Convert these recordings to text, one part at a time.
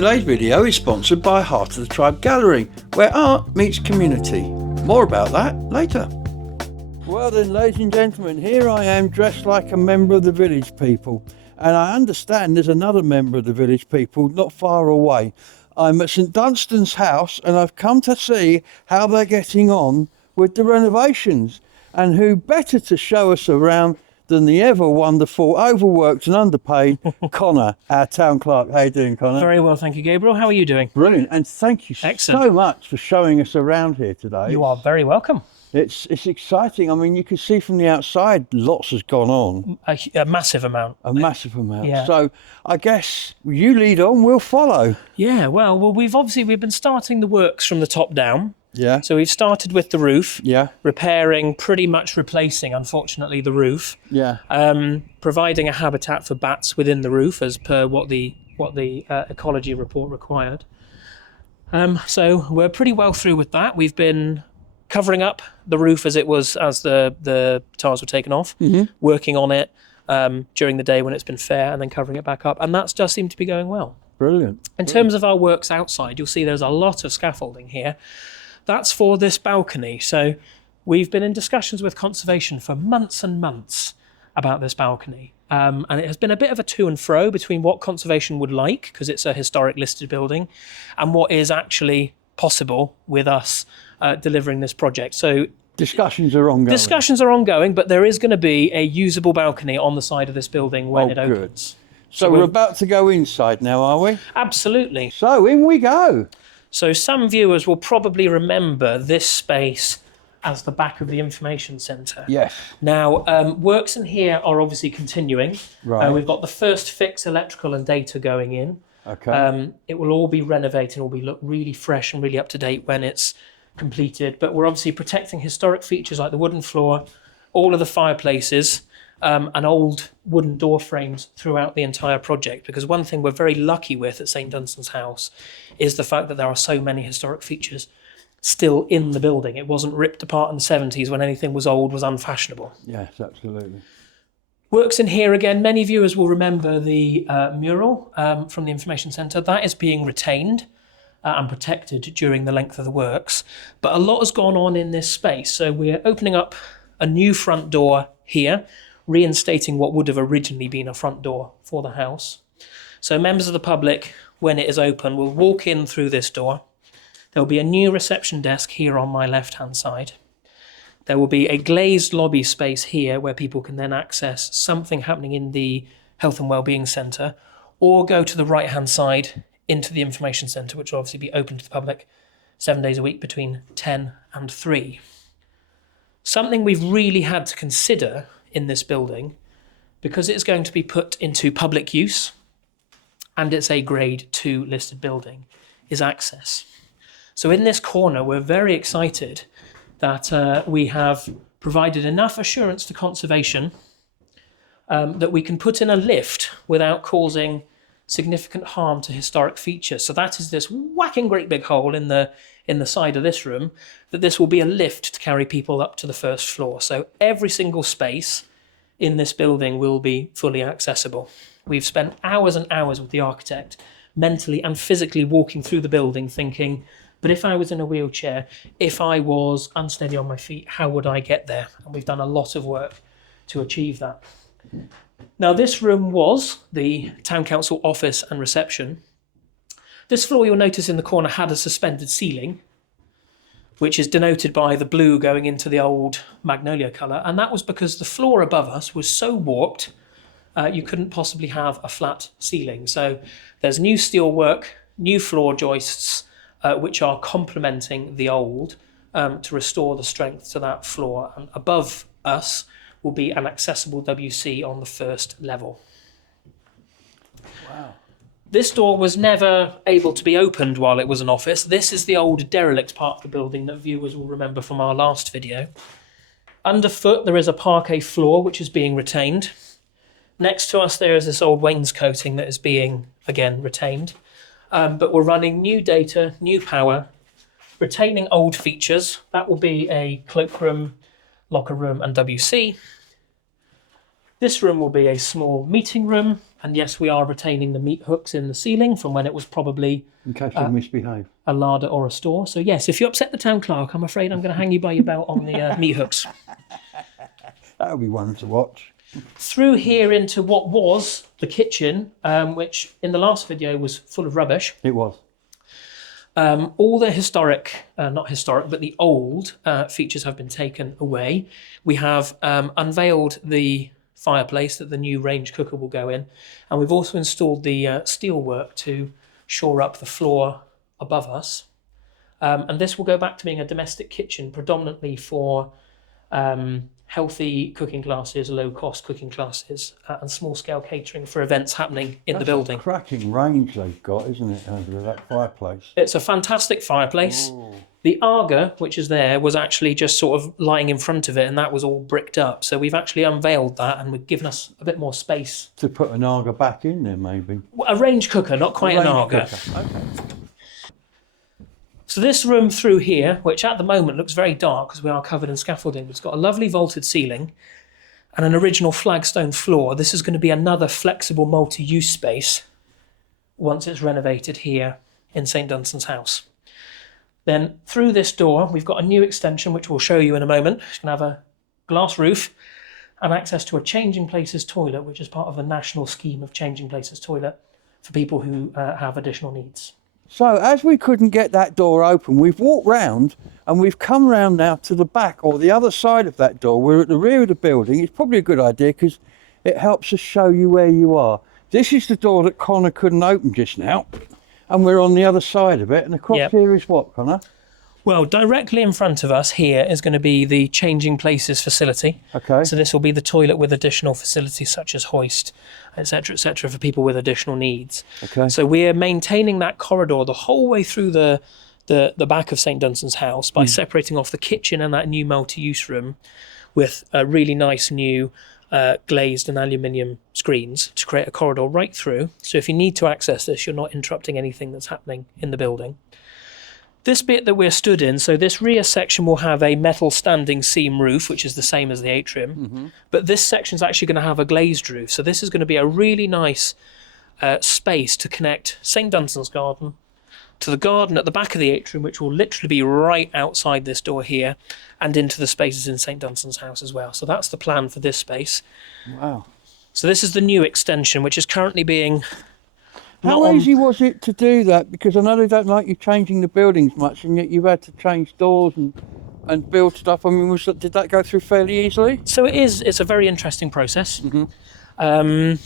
Today's video is sponsored by Heart of the Tribe Gallery, where art meets community. More about that later. Well then, ladies and gentlemen, here I am dressed like a member of the village people. And I understand there's another member of the village people not far away. I'm at St Dunstans' house and I've come to see how they're getting on with the renovations. And who better to show us around than the ever wonderful, overworked and underpaid Conor, our town clerk. How you doing, Conor? Very well, thank you, Gabriel. How are you doing? Brilliant, and thank you so much for showing us around here today. You are very welcome. It's exciting. I mean, you can see from the outside, lots has gone on. A massive amount. A massive amount. Yeah. So I guess you lead on, we'll follow. Yeah, well, we've been starting the works from the top down. Yeah. So we've started with the roof. Yeah. Repairing, pretty much replacing, unfortunately, the roof. Yeah. Providing a habitat for bats within the roof as per what the ecology report required. So we're pretty well through with that. We've been covering up the roof as the tiles were taken off, working on it during the day when it's been fair, and then covering it back up. And that's just seemed to be going well. Brilliant. In terms of our works outside, you'll see there's a lot of scaffolding here. That's for this balcony. So we've been in discussions with conservation for months and months about this balcony. And it has been a bit of a to and fro between what conservation would like, because it's a historic listed building, and what is actually possible with us delivering this project. So discussions are ongoing. But there is going to be a usable balcony on the side of this building when it opens. So we're about to go inside now, are we? Absolutely. So in we go. So some viewers will probably remember this space as the back of the information centre. Yes. Now, works in here are obviously continuing. Right. We've got the first fix electrical and data going in. Okay. It will all be renovated, it will look really fresh and really up to date when it's completed. But we're obviously protecting historic features like the wooden floor, all of the fireplaces, and old wooden door frames throughout the entire project, because one thing we're very lucky with at St Dunstans House is the fact that there are so many historic features still in the building. It wasn't ripped apart in the 70s when anything was old was unfashionable. Yes, absolutely. Works in here again, many viewers will remember the mural from the information centre. That is being retained and protected during the length of the works, but a lot has gone on in this space. So we're opening up a new front door here, reinstating what would have originally been a front door for the house. So members of the public, when it is open, will walk in through this door. There will be a new reception desk here on my left-hand side. There will be a glazed lobby space here where people can then access something happening in the Health and Wellbeing Centre, or go to the right-hand side into the information centre, which will obviously be open to the public 7 days a week between 10 and 3. Something we've really had to consider in this building, because it's going to be put into public use and it's a grade 2 listed building, is access. So in this corner, we're very excited that we have provided enough assurance to conservation that we can put in a lift without causing significant harm to historic features. So that is this whacking great big hole in the side of this room, that this will be a lift to carry people up to the first floor. So every single space in this building will be fully accessible. We've spent hours and hours with the architect, mentally and physically walking through the building thinking, but if I was in a wheelchair, if I was unsteady on my feet, how would I get there? And we've done a lot of work to achieve that. Now, this room was the Town Council office and reception. This floor, you'll notice in the corner, had a suspended ceiling, which is denoted by the blue going into the old magnolia colour. And that was because the floor above us was so warped, you couldn't possibly have a flat ceiling. So there's new steel work, new floor joists, which are complementing the old to restore the strength to that floor. And above us will be an accessible WC on the first level. Wow. This door was never able to be opened while it was an office. This is the old derelict part of the building that viewers will remember from our last video. Underfoot, there is a parquet floor which is being retained. Next to us, there is this old wainscoting that is being, again, retained. But we're running new data, new power, retaining old features. That will be a cloakroom, locker room and WC. This room will be a small meeting room, And yes, we are retaining the meat hooks in the ceiling from when it was probably In case you misbehave. a larder or a store. So yes, if you upset the town clerk, I'm afraid I'm going to hang you by your belt on the meat hooks. That'll be one to watch. Through here into what was the kitchen, which in the last video was full of rubbish. It was. All the not historic, but the old features have been taken away. We have unveiled the fireplace that the new range cooker will go in, and we've also installed the steelwork to shore up the floor above us. And this will go back to being a domestic kitchen, predominantly for healthy cooking classes, low-cost cooking classes, and small-scale catering for events happening in the building. That's a cracking range they've got, isn't it, over that fireplace? It's a fantastic fireplace. Ooh. The Aga, which is there, was actually just sort of lying in front of it, and that was all bricked up. So we've actually unveiled that, and we've given us a bit more space. To put an Aga back in there, maybe? A range cooker, not quite an Aga. Okay. So this room through here, which at the moment looks very dark because we are covered in scaffolding, but it's got a lovely vaulted ceiling and an original flagstone floor. This is going to be another flexible multi-use space once it's renovated here in St Dunstans house. Then through this door, we've got a new extension, which we'll show you in a moment. It's going to have a glass roof and access to a changing places toilet, which is part of the national scheme of changing places toilet for people who have additional needs. So as we couldn't get that door open, we've walked round and we've come round now to the back or the other side of that door. We're at the rear of the building. It's probably a good idea because it helps us show you where you are. This is the door that Conor couldn't open just now, and we're on the other side of it. And across here is what, Conor? Well, directly in front of us here is going to be the changing places facility. Okay. So this will be the toilet with additional facilities such as hoist, etc., for people with additional needs. Okay. So we're maintaining that corridor the whole way through the back of St Dunstan's house by separating off the kitchen and that new multi-use room with a really nice new glazed and aluminium screens to create a corridor right through. So if you need to access this, you're not interrupting anything that's happening in the building. This bit that we're stood in, so this rear section will have a metal standing seam roof, which is the same as the atrium, but this section is actually going to have a glazed roof. So this is going to be a really nice space to connect St Dunstan's garden to the garden at the back of the atrium, which will literally be right outside this door here, and into the spaces in St Dunstan's house as well. So that's the plan for this space. Wow. So this is the new extension, which is currently being... How easy was it to do that? Because I know they don't like you changing the buildings much, and yet you've had to change doors and build stuff. I mean, did that go through fairly easily? So it's a very interesting process. If I'm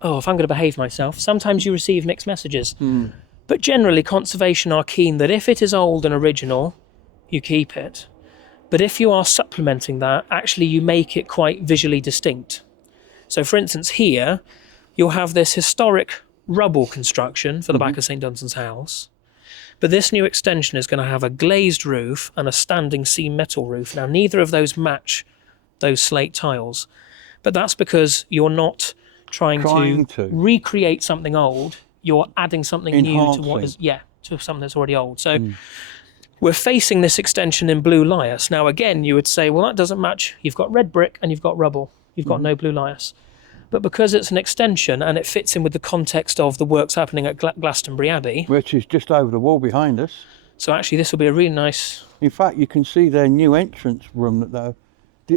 going to behave myself, sometimes you receive mixed messages. But generally, conservation are keen that if it is old and original, you keep it. But if you are supplementing that, actually you make it quite visually distinct. So for instance, here, you'll have this historic rubble construction for the back of St Dunstan's house, but this new extension is going to have a glazed roof and a standing seam metal roof. Now neither of those match those slate tiles, but that's because you're not trying to recreate something old, you're adding something new to what is to something that's already old. So we're facing this extension in blue lias. Now again you would say, well, that doesn't match, you've got red brick and you've got rubble, you've got no blue lias. But because it's an extension and it fits in with the context of the works happening at Glastonbury Abbey, which is just over the wall behind us. So actually this will be a really nice... In fact, you can see their new entrance room that they're...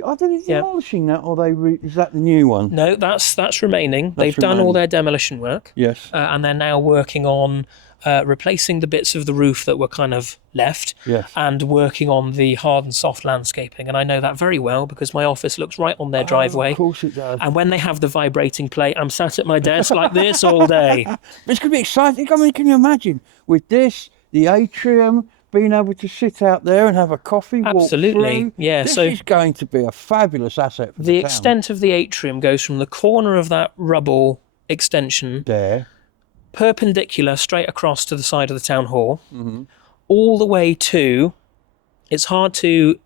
Are they demolishing that, or is that the new one? No, that's remaining. They've done all their demolition work. Yes. And they're now working on replacing the bits of the roof that were kind of left, and working on the hard and soft landscaping. And I know that very well because my office looks right on their driveway. Of course it does. And when they have the vibrating plate, I'm sat at my desk like this all day. It's going to be exciting. I mean, can you imagine with this, the atrium, being able to sit out there and have a coffee, walk through? Yeah. This is going to be a fabulous asset for the town. The extent of the atrium goes from the corner of that rubble extension there, perpendicular straight across to the side of the town hall, all the way to, it's hard to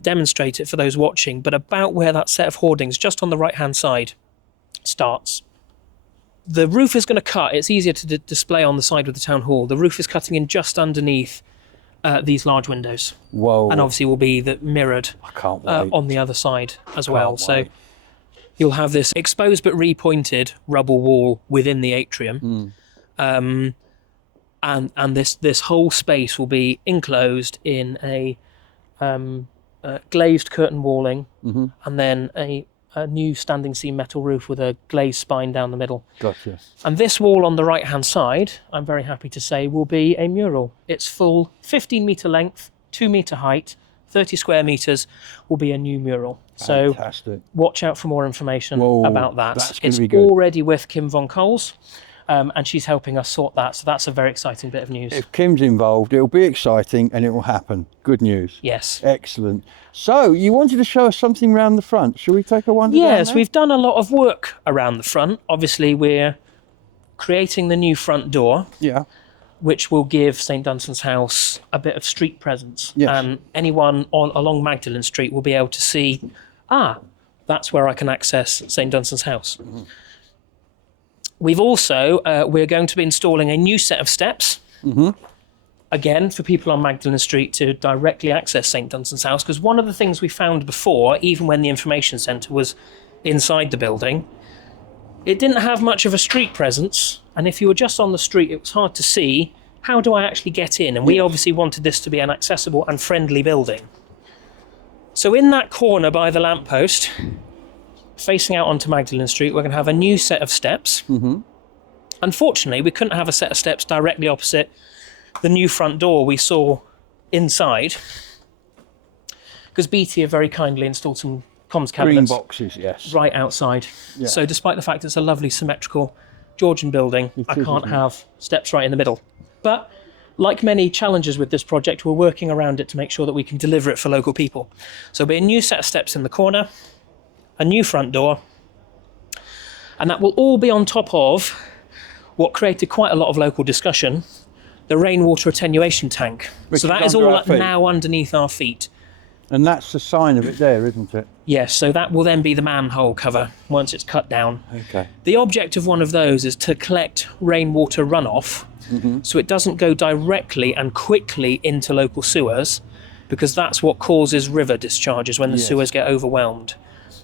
demonstrate it for those watching, but about where that set of hoardings just on the right hand side starts. The roof is going to cut, it's easier to display on the side of the town hall. The roof is cutting in just underneath these large windows. Whoa. And obviously will be mirrored I can't wait. on the other side as well. So you'll have this exposed but repointed rubble wall within the atrium. And this whole space will be enclosed in a glazed curtain walling, and then a new standing seam metal roof with a glazed spine down the middle. Gotcha. And this wall on the right hand side, I'm very happy to say, will be a mural. It's full 15 metre length, 2 metre height, 30 square metres, will be a new mural. So Fantastic. watch out for more information about that. That's gonna It's be good. already with Kim von Coles, and she's helping us sort that. So that's a very exciting bit of news. If Kim's involved, it'll be exciting and it will happen. Good news. Yes. Excellent. So you wanted to show us something around the front. Shall we take a wander down Yes, there? we've done a lot of work around the front. Obviously, we're creating the new front door, Yeah. which will give St Dunstans House a bit of street presence. Yes. And anyone along Magdalen Street will be able to see, that's where I can access St Dunstans House. We've also, we're going to be installing a new set of steps, again, for people on Magdalen Street to directly access St Dunstan's House, because one of the things we found before, even when the information centre was inside the building, it didn't have much of a street presence, and if you were just on the street, it was hard to see, how do I actually get in? And we obviously wanted this to be an accessible and friendly building. So in that corner by the lamppost, facing out onto Magdalen Street, we're going to have a new set of steps. Unfortunately, we couldn't have a set of steps directly opposite the new front door we saw inside, because BT have very kindly installed some comms Green cabinets boxes, yes. right outside. Yeah. So despite the fact it's a lovely symmetrical Georgian building, I is, can't isn't it? have steps right in the middle. But like many challenges with this project, we're working around it to make sure that we can deliver it for local people. So there'll be a new set of steps in the corner, a new front door, and that will all be on top of what created quite a lot of local discussion, the rainwater attenuation tank. Which so that is is all under our feet. now underneath our feet. And that's the sign of it there, isn't it? Yes, so that will then be the manhole cover once it's cut down. Okay. The object of one of those is to collect rainwater runoff, so it doesn't go directly and quickly into local sewers, because that's what causes river discharges when the sewers get overwhelmed.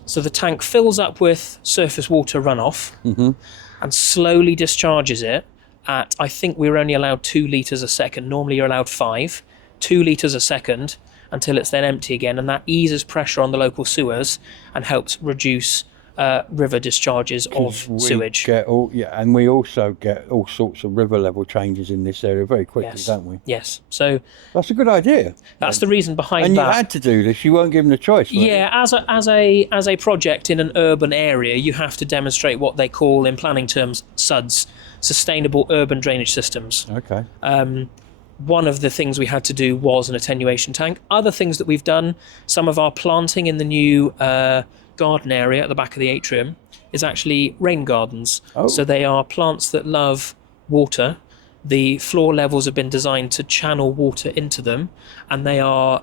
So the tank fills up with surface water runoff and slowly discharges it at, I think we were only allowed 2 litres a second. Normally you're allowed 5, 2 litres a second, until it's then empty again, and that eases pressure on the local sewers and helps reduce river discharges of We sewage. and we also get all sorts of river level changes in this area very quickly, Yes. don't we? Yes, so That's a good idea. that's the reason behind And that. you had to do this. You weren't given a choice. were you? Yeah, as a project in an urban area, you have to demonstrate what they call in planning terms SUDS, sustainable urban drainage systems. Okay. One of the things we had to do was an attenuation tank. Other things that we've done, some of our planting in the new garden area at the back of the atrium is actually rain gardens. Oh. So they are plants that love water. The floor levels have been designed to channel water into them, and they are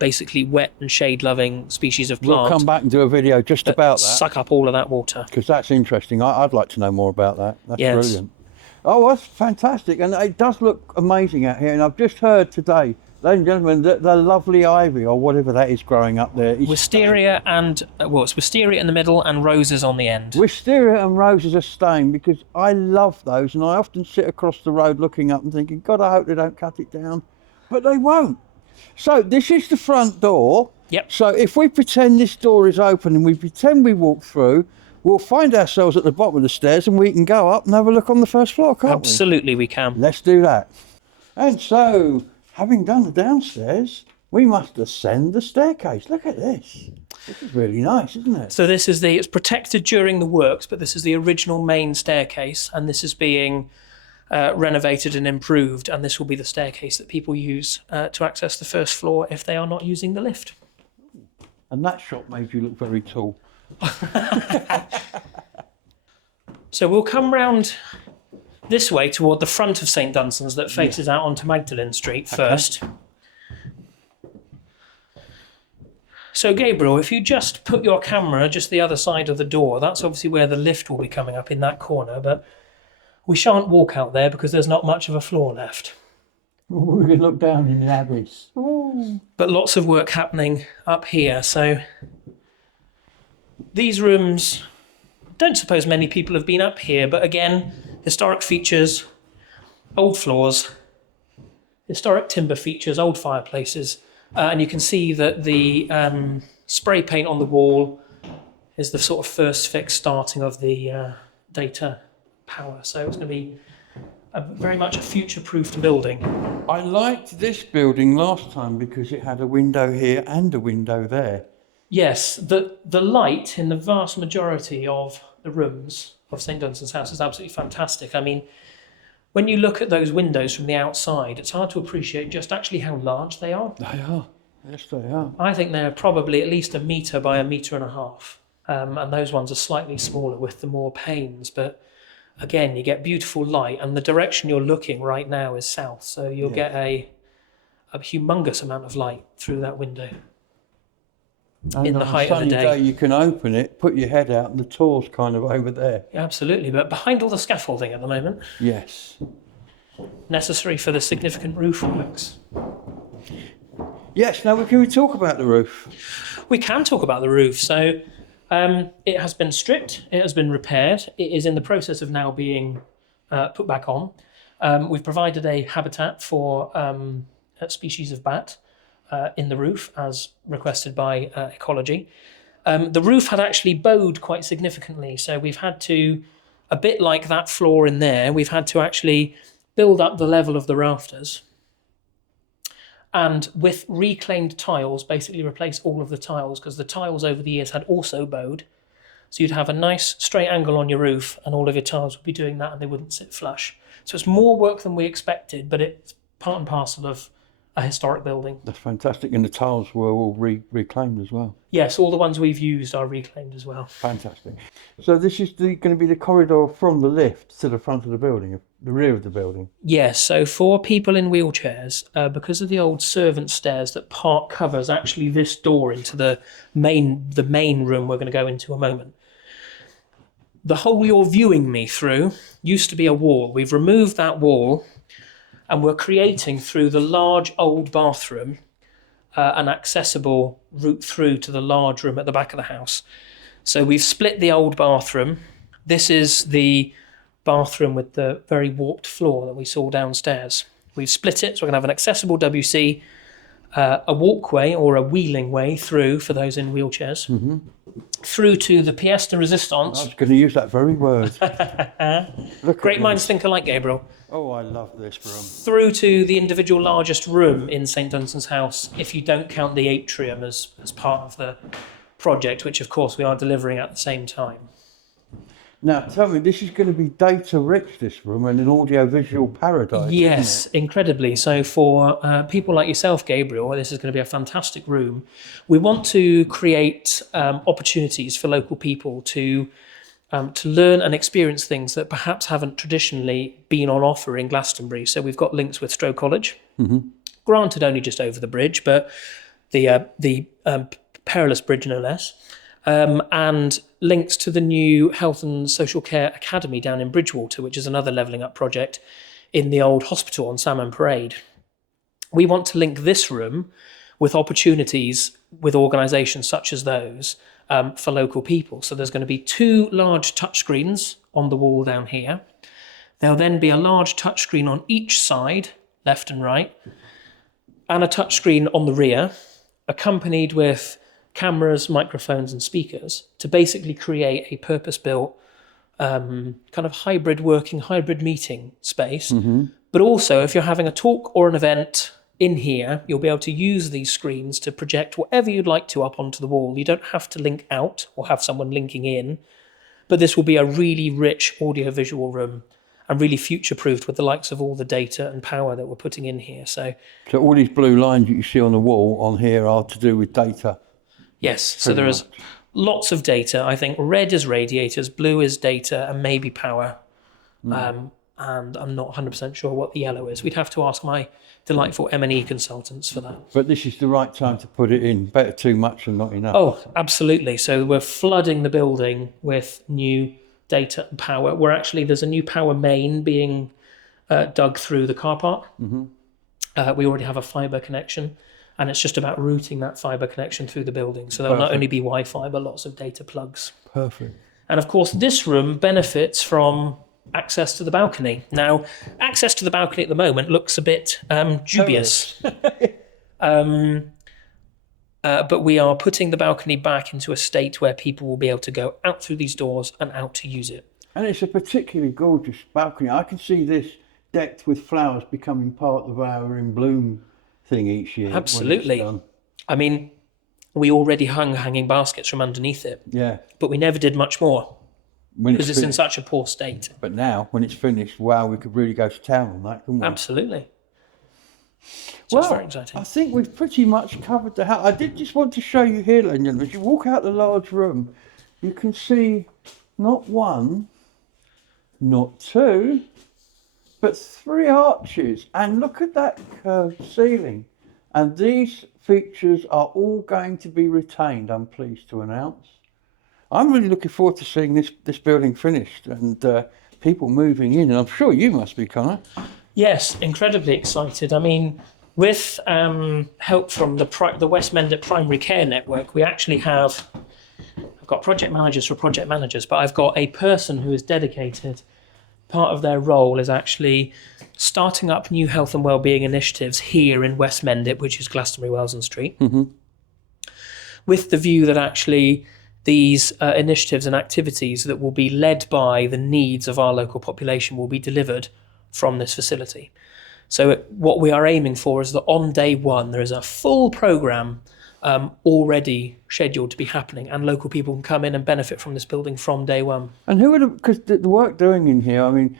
basically wet and shade-loving species of We'll plant come back and do a video just that about that, suck up all of that water. because that's interesting. I'd like to know more about that. That's Yes. brilliant. Oh, that's fantastic. And it does look amazing out here. And I've just heard today, ladies and gentlemen, that the lovely ivy or whatever that is growing up there is Wisteria and, it's wisteria in the middle and roses on the end. Wisteria and roses are staying, because I love those, and I often sit across the road looking up and thinking, God, I hope they don't cut it down. But they won't. So this is the front door. Yep. So if we pretend this door is open and we pretend we walk through, we'll find ourselves at the bottom of the stairs and we can go up and have a look on the first floor, can't Absolutely we can. we? Let's do that. And so, having done the downstairs, we must ascend the staircase. Look at this. This is really nice, isn't it? So this is it's protected during the works, but this is the original main staircase, and this is being renovated and improved, and this will be the staircase that people use to access the first floor if they are not using the lift. And that shot made you look very tall. So we'll come round this way toward the front of St Dunstans that faces out onto Magdalen Street first. So Gabriel, if you just put your camera just the other side of the door, that's obviously where the lift will be coming up in that corner, but we shan't walk out there because there's not much of a floor left. We can look down in the abyss. But lots of work happening up here, so These rooms, don't suppose many people have been up here, but again, historic features, old floors, historic timber features, old fireplaces, and you can see that the spray paint on the wall is the sort of first fix starting of the data power. So it's going to be very much a future-proofed building. I liked this building last time because it had a window here and a window there. Yes, the light in the vast majority of the rooms of St Dunstans House is absolutely fantastic. I mean, when you look at those windows from the outside, it's hard to appreciate just actually how large they are. They are. Yes, they are. I think they're probably at least 1 metre by 1.5 metres. And those ones are slightly smaller with the more panes. But again, you get beautiful light, and the direction you're looking right now is south. So you'll get a humongous amount of light through that window. And in the height of the day, you can open it, put your head out, and the tour's kind of over there. Absolutely, but behind all the scaffolding at the moment. Yes. Necessary for the significant roof works. Yes, now can we talk about the roof? We can talk about the roof. So it has been stripped, it has been repaired, it is in the process of now being put back on. We've provided a habitat for a species of bat in the roof as requested by ecology. The roof had actually bowed quite significantly, so we've had to, a bit like that floor in there, we've had to actually build up the level of the rafters and with reclaimed tiles basically replace all of the tiles, because the tiles over the years had also bowed. So you'd have a nice straight angle on your roof and all of your tiles would be doing that and they wouldn't sit flush. So it's more work than we expected, but it's part and parcel of a historic building. That's fantastic. And the tiles were all reclaimed as well. Yes, all the ones we've used are reclaimed as well. Fantastic. So this is going to be the corridor from the lift to the front of the building, the rear of the building? Yes, so for people in wheelchairs, because of the old servant stairs that part covers actually this door into the main room we're going to go into a moment. The hole you're viewing me through used to be a wall. We've removed that wall and we're creating through the large old bathroom an accessible route through to the large room at the back of the house. So we've split the old bathroom. This is the bathroom with the very warped floor that we saw downstairs. We've split it so we're going to have an accessible WC, a walkway or a wheeling way through for those in wheelchairs, through to the pièce de résistance. I was going to use that very word. Great minds think alike, Gabriel. Oh, I love this room. Through to the individual largest room in St Dunstans House, if you don't count the atrium as part of the project, which of course we are delivering at the same time. Now, tell me, this is going to be data-rich, this room, and an audio-visual paradise. Yes, incredibly. So for people like yourself, Gabriel, this is going to be a fantastic room. We want to create opportunities for local people to learn and experience things that perhaps haven't traditionally been on offer in Glastonbury. So we've got links with Stowe College, granted only just over the bridge, but the perilous bridge no less. And links to the new Health and Social Care Academy down in Bridgewater, which is another levelling up project in the old hospital on Salmon Parade. We want to link this room with opportunities with organisations such as those for local people. So there's going to be 2 large touchscreens on the wall down here. There'll then be a large touchscreen on each side, left and right, and a touchscreen on the rear, accompanied with cameras, microphones and speakers to basically create a purpose-built kind of hybrid meeting space. But also if you're having a talk or an event in here, you'll be able to use these screens to project whatever you'd like to up onto the wall. You don't have to link out or have someone linking in, but this will be a really rich audiovisual room and really future-proofed with the likes of all the data and power that we're putting in here. So all these blue lines that you see on the wall on here are to do with data. Yes, so there is lots of data. I think red is radiators, blue is data, and maybe power. And I'm not 100% sure what the yellow is. We'd have to ask my delightful M&E consultants for that. But this is the right time to put it in. Better too much than not enough. Oh, absolutely. So we're flooding the building with new data and power. There's a new power main being dug through the car park. We already have a fibre connection. And it's just about routing that fibre connection through the building. So there'll not only be Wi-Fi, but lots of data plugs. Perfect. And of course, this room benefits from access to the balcony. Now, access to the balcony at the moment looks a bit dubious. But we are putting the balcony back into a state where people will be able to go out through these doors and out to use it. And it's a particularly gorgeous balcony. I can see this decked with flowers becoming part of our In Bloom thing each year. Absolutely. I mean, we already hung hanging baskets from underneath it. Yeah. But we never did much more because it's in such a poor state. But now, when it's finished, wow, we could really go to town on that, couldn't we? Absolutely. So it's very exciting. I think we've pretty much covered the house. I did just want to show you here, ladies and gentlemen, as you walk out the large room, you can see not one, not two, but 3 arches. And look at that curved ceiling. And these features are all going to be retained, I'm pleased to announce. I'm really looking forward to seeing this building finished and people moving in. And I'm sure you must be, Conor. Yes, incredibly excited. I mean, with help from the West Mendip Primary Care Network, we actually I've got project managers for project managers, but I've got a person who is dedicated. Part of their role is actually starting up new health and wellbeing initiatives here in West Mendip, which is Glastonbury, Wellsden Street, with the view that actually these initiatives and activities that will be led by the needs of our local population will be delivered from this facility. So what we are aiming for is that on day one, there is a full programme already scheduled to be happening, and local people can come in and benefit from this building from day one. And who would, because the work doing in here, I mean,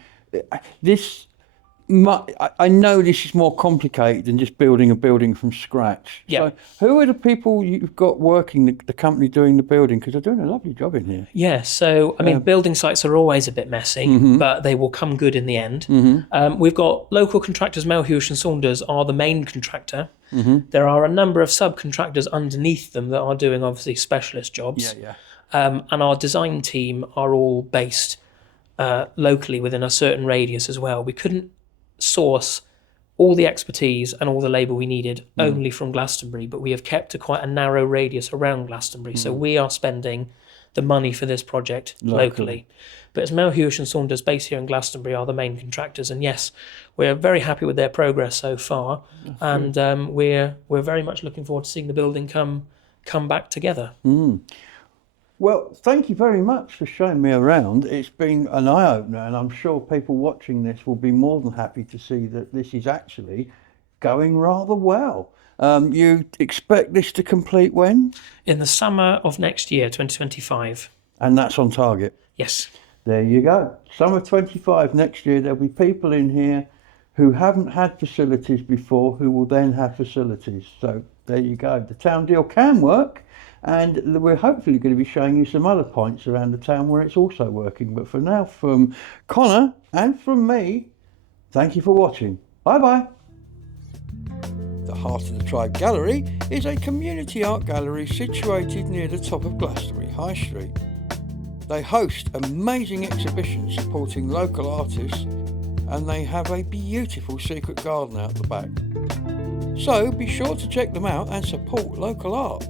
I know this is more complicated than just building a building from scratch. Yeah. So who are the people you've got working, the company doing the building? Because they're doing a lovely job in here. Yeah, so, I mean, building sites are always a bit messy, but they will come good in the end. We've got local contractors, Melhuish and Saunders are the main contractor. There are a number of subcontractors underneath them that are doing, obviously, specialist jobs. And our design team are all based locally within a certain radius as well. We couldn't source all the expertise and all the labour we needed only from Glastonbury, but we have kept quite a narrow radius around Glastonbury. So we are spending the money for this project locally. But as Melhuish and Saunders, based here in Glastonbury, are the main contractors. And yes, we're very happy with their progress so far. And we're very much looking forward to seeing the building come back together. Well, thank you very much for showing me around. It's been an eye-opener, and I'm sure people watching this will be more than happy to see that this is actually going rather well. You expect this to complete when? In the summer of next year, 2025. And that's on target? Yes. There you go. Summer 25 next year, there'll be people in here who haven't had facilities before who will then have facilities. So there you go. The town deal can work. And we're hopefully going to be showing you some other points around the town where it's also working. But for now, from Conor and from me, thank you for watching. Bye-bye. The Heart of the Tribe Gallery is a community art gallery situated near the top of Glastonbury High Street. They host amazing exhibitions supporting local artists, and they have a beautiful secret garden out the back. So be sure to check them out and support local art.